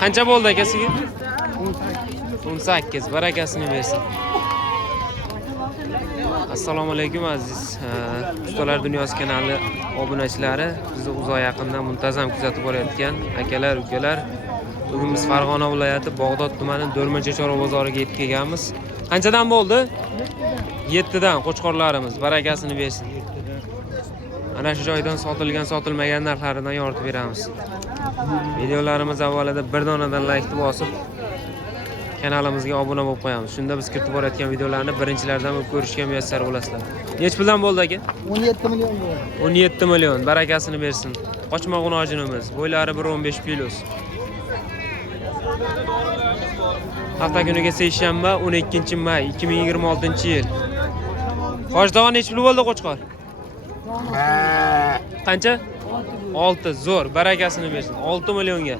Qancha bo'ldi aka sizga? 18. Barakasini bersin. Assalomu alaykum aziz Ustalar dunyosi kanali obunachilari. Bizni uzoq yaqindan muntazam kuzatib borayotgan akalar, ukalar. Bugun biz Farg'ona viloyati Bog'dod tumani Do'rmacha chorva bozoriga yetib kelganmiz. Qanchadan bo'ldi? 7 dan qo'chqorlarimiz. Barakasini bersin. Ana shu joydan sotilgan, sotilmagan narxlaridan yoritib beramiz. Videolarimiz avvalida bir donadan like bosib, kanalimizga obuna bo'lib qo'yamiz. Shunda biz kiritib borayotgan videolarni birinchilardan ko'rishga muyassar bo'lasizlar. Nech puldan bo'ldi aka? 17 million bo'ldi. 17 million. Barakasini bersin. Qochmag'un ojinimiz. Bo'ylari 1.15 kilos. Hafta kuniga seshanba 12-may 2026-yil. Qo'shdog'on nech pul bo'ldi qo'chqor? Qancha? 6. Zo'r. Barakasini bersin. 6 millionga.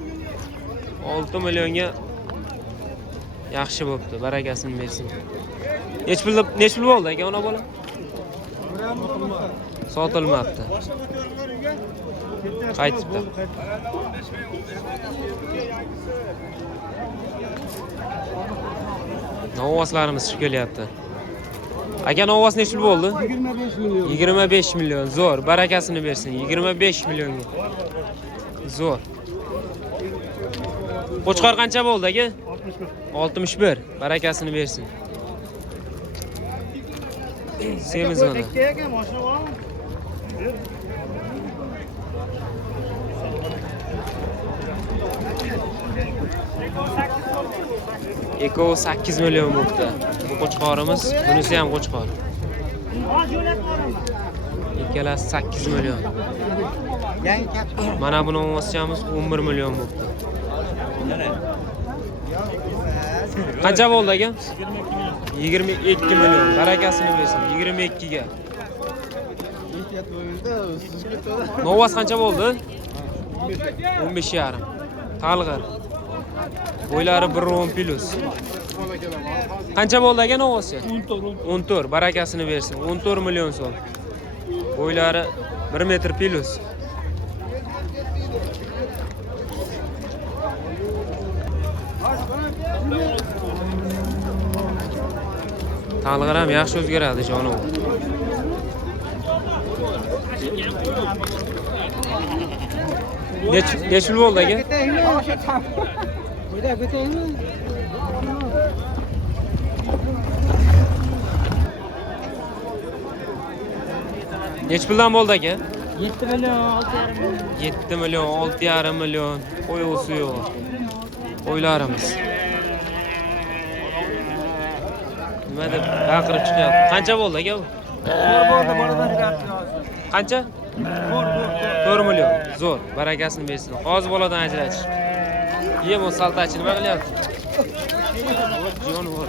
6 millionga yaxshi bo'pti. Barakasini bersin. Nech pul bo'ldi aka ona bola? Sotilmabdi. Qaytibdi. Novoslarimiz chiqib kelyapti. Aka novos nech pul bo'ldi? 25 million. 25 million. Zo'r. Barakasini bersin. 25 millionga. Zo'r. Qo'chqor qancha bo'ldi aka? 61. Barakasini bersin. Semiz mana. Eko 8 million bo'ldi. Bu qo'chqorimiz, bunisi ham qo'chqor. Ikkalasi 8 million. Mana buni olmoqchimiz 11 million bo'ldi. Qancha bo'ldi aka? 22 million. Barakasini bersin. 22 ga. Novas qancha bo'ldi? 15,5. Talg'ir. Bo'ylari 1.10 plus. Qancha bo'ldi aka novasi? 14. Barakasini bersin. 14 million so'm. Bo'ylari 1 metr plus. Talg'ir ham yaxshi o'zgaradi jonim. Nech pul bo'ldi aka? Nech puldan bo'ldi aka? 7 million 6,5 million. 7 million 6,5 million. Qo'y o'si yo'q. Qo'ylarimiz. Nima deb baqirib chiqyapti? Qancha bo'ldi aka bu? Qancha? 4 million. Zo'r. Barakasini bersin. Hozir boladan ajratish. Yem o saltachi nima qilyapti? Jonivor.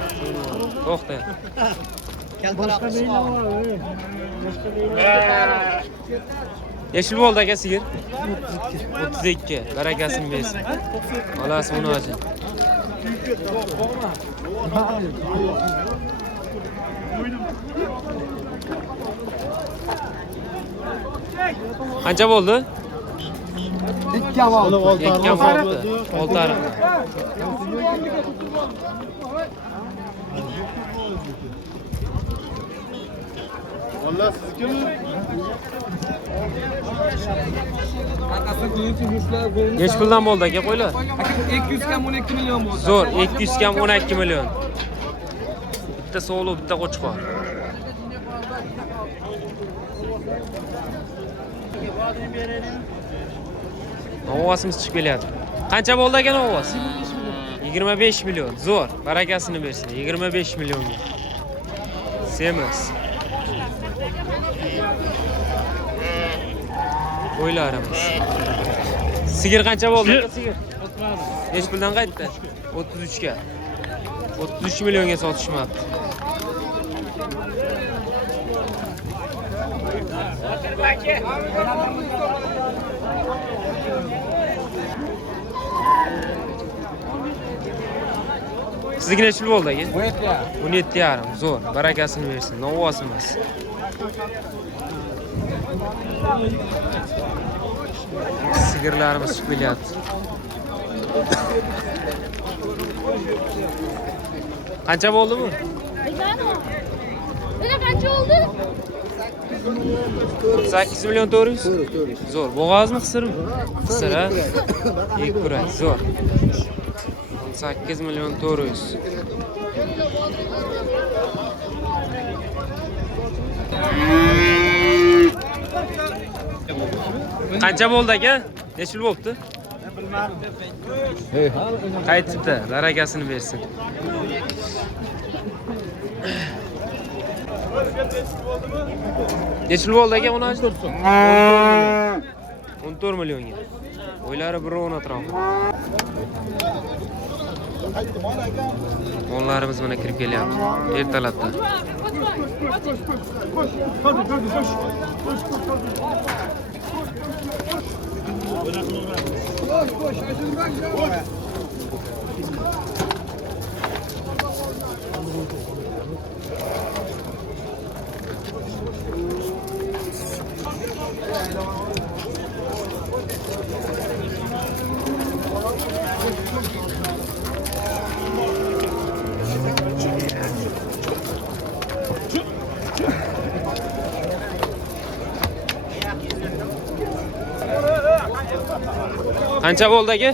To'xta. Nech pul bo'ldi aka sigir? 32. Barakasini bersin. Olasi uni olsin. Qancha bo'ldi? 2 oldi. 2 oldi. 6,5. Vallahi sizniki Nech puldan bo'ldi aka qo'ylar? 200 kam 12 million bo'ldi. Zo'r, 200 kam 12 million. Bitta sovlu, bitta qo'chqor. Novosimiz chiqib kelyapti. Qancha bo'ldi aka novos? 25 million. Zo'r, barakasini bersin. 25 millionga. Semiz. Qo'ylarimiz. Sigir qancha bo'ldi? Sigir. Nech puldan qaytdi? 33 ga. 33 millionga sotishmabdi. Sizga nech pul bo'ldi aka? 17,5. Zo'r, barakasini bersin. Novosimiz. Sigirlarimiz chiqib kelyapti. Qancha bo'ldi bu? Bana kaç oldu? 8 milyon 400. Zo'r. Bo'g'ozmi, qisirmi? Qisir, ha? Ekkurak, zo'r. 8 milyon 400. Qancha bo'ldi aka? Necha yil bo'libdi? Qaytibdi, barakasini bersin. Necha yil bo'ldi aka uni ajratib? 14 millionga. O'ylari birovni atrofida. Onlarimiz mana kirib kelyapti. Ertalabda. Qancha bo'ldi aka?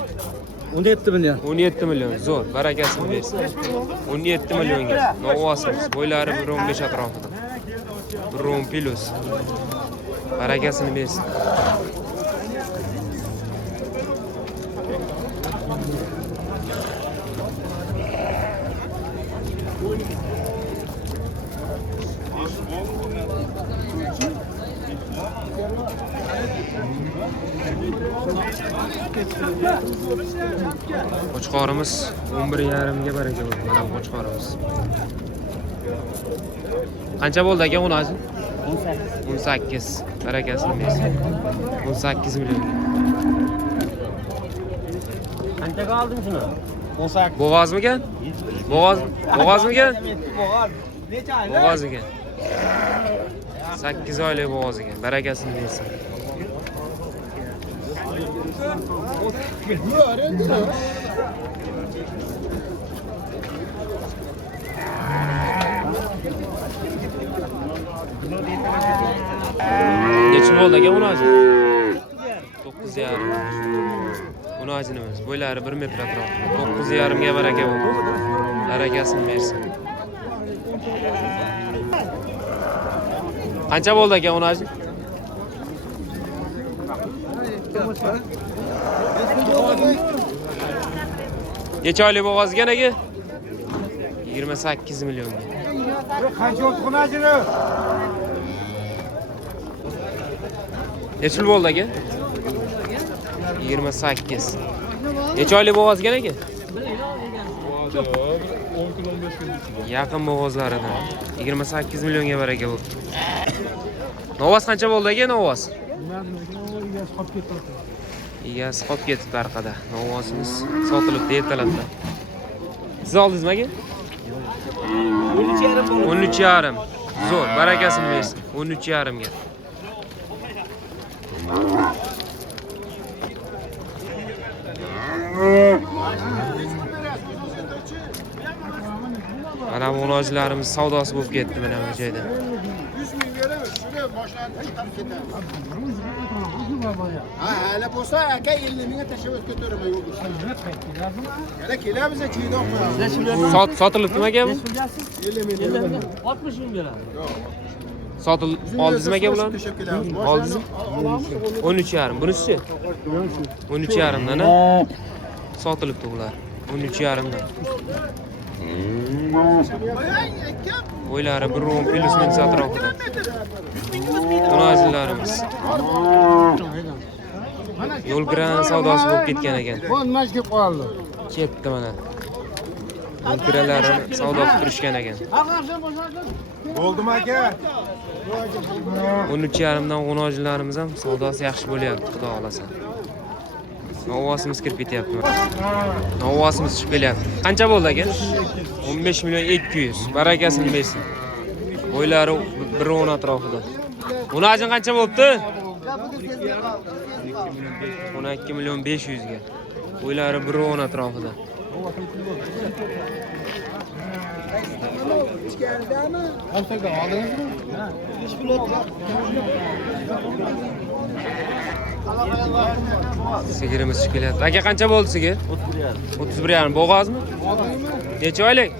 17 milyon. 17 milyon. Zo'r, barakasini bersin. 17 millionga. Novvosimiz. Bo'ylari 1.15 atrofida. 1.10 plus. Barakasini bersin. Qo'chqorimiz 11.5 ga baraka bo'ldi. Mana qo'chqorimiz. Qancha bo'ldi aka uni hozir? 18. Barakasini bersin. 18 million. Qanchaga olding shuni? 18. Bo'g'ozmikan? Bo'g'ozmikan? Bo'g'oz. Necha oylik? Bo'g'oz ekan. 8 oylik bo'g'oz ekan. Barakasini bersin. Necha bo'ldi aka uni hozir? 9.5. Uni hojinimiz. Bo'ylari 1 metr atrofida. 9.5 ga baraka bo'ldi. Barakasini bersin. Qancha bo'ldi aka uni hojin? Necha oylik bo'g'oz ekan aka? 28 millionga. Qancha xonajini? Necha yil bo'ldi aka? 28. Necha oylik bo'g'oz ekan aka? 10 kun 15 kun ichida. Yaqin bo'g'ozlaridan 28 millionga baraka bo'ldi. Novvos qancha bo'ldi aka, novvos? Egasi qolib ketibdi orqada. Novvosimiz sotilibdi ertalabda. Siz oldingizmi aka? 13.5. Zo'r, barakasini bersin. 13.5 ga. Mana bu nojlarimiz savdosi bo'lib ketdi mana bu joyda. 100 ming beramiz. Shuni boshlanib chiqarib ketamiz. Ha, hala bo'lsa aka 50 mingga tashlab o'tib ketaveraman yo'lda. Yana kelamiz, chiydoq qo'yamiz. Sotilibdimi aka bu? 50 ming. 60 ming beradi. Oldingizmi aka bularni? Tashlab kelamiz. Oldingizmi? 13.5. Bunisi 13.5 dan ha? Sotilibdi bular. 13.5 dan. Bo'ylari 1.10 plus ming atrofida. Munozillarimiz. Yo'l gran savdosi bo'lib ketgan ekan. Bo'lmas deb qoldi. Ketdi mana. Yo'l granlari savdo qilib turishgan ekan. Bo'ldimi aka? 13.5 dan g'unojlarimiz ham savdosi yaxshi bo'lyapti, xudo xolasa. Novvosimiz kirib ketyapti. Novvosimiz chiqib kelyapti. Qancha bo'ldi aka? 15 million 200. Barakasini bersin. Bo'ylari 1.10 atrofida. Uni ajin qancha bo'libdi? 12 million 500 ga. Bo'ylari 1.10 atrofida. Sigirimiz chiqyapti. Aka qancha bo'ldi sigir? 31 yarim. Bo'g'ozmi? Necha oylik?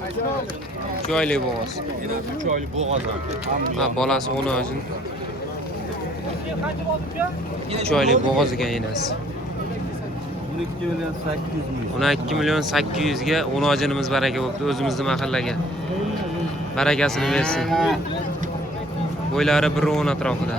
3 oylik bo'g'oz. 3 oylik bo'g'oz. Ha, bolasi 10 oylik. 3 oylik bo'g'oz ekan enasi. 12 million 800 ga 10 ojinimiz baraka bo'libdi o'zimizning mahallaga. Barakasini bersin. Bo'ylari 1.10 atrofida.